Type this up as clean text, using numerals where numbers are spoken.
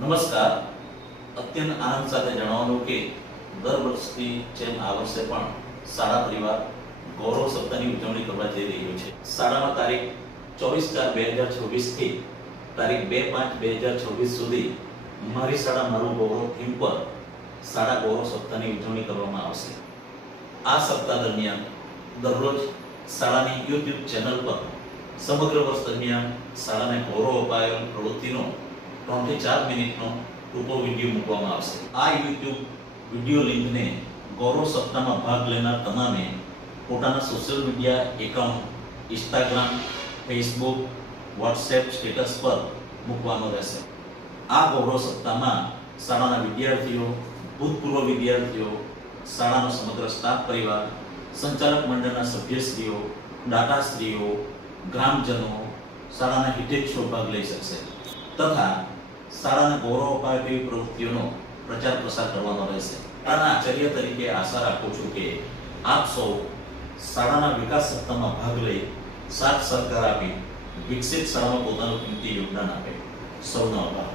નમસ્કાર. અત્યંત આનંદ સાથે જણાવવાનું કે દર વર્ષની જેમ આ વર્ષે પણ શાળા પરિવાર ગૌરવ સપ્તાહની ઉજવણી કરવા જઈ રહ્યો છે. શાળામાં તારીખ 24/4/2024 થી તારીખ 2/5/2024 સુધી મારી શાળા મારું ગૌરવ થીમ પર શાળા ગૌરવ સપ્તાહની ઉજવણી કરવામાં આવશે. આ સપ્તાહ દરમિયાન દરરોજ શાળાની YouTube ચેનલ પર સમગ્ર વર્ષ દરમિયાન શાળાને ગૌરવ અપાયેલ પ્રવૃત્તિનો 3 થી 4 મિનિટનો ટૂંકો વિડીયો મૂકવામાં આવશે. આ YouTube વિડીયો લિંકને ગૌરવ સપ્તાહમાં ભાગ લેનાર તમામે પોતાના social media account Instagram, Facebook, WhatsApp status પર મૂકવાનો રહેશે. આ ગૌરવ સપ્તાહમાં શાળાના વિદ્યાર્થીઓ, ભૂતપૂર્વ વિદ્યાર્થીઓ, શાળાનો સમગ્ર સ્ટાફ પરિવાર, સંચાલક મંડળના સભ્યશ્રીઓ, દાતાશ્રીઓ, ગ્રામજનો શાળાના હિતેચ્છુઓ ભાગ લઈ શકશે તથા શાળાને ગૌરવ અપાય તેવી પ્રવૃત્તિઓનો પ્રચાર પ્રસાર કરવાનો રહેશે. શાળાના આચાર્ય તરીકે આશા રાખું છું કે આપ સૌ શાળાના વિકાસ સપ્તાહમાં ભાગ લઈ સાથ સહકાર આપી વિકસિત શાળામાં પોતાનું કિંમતી યોગદાન આપે. સૌનો આભાર.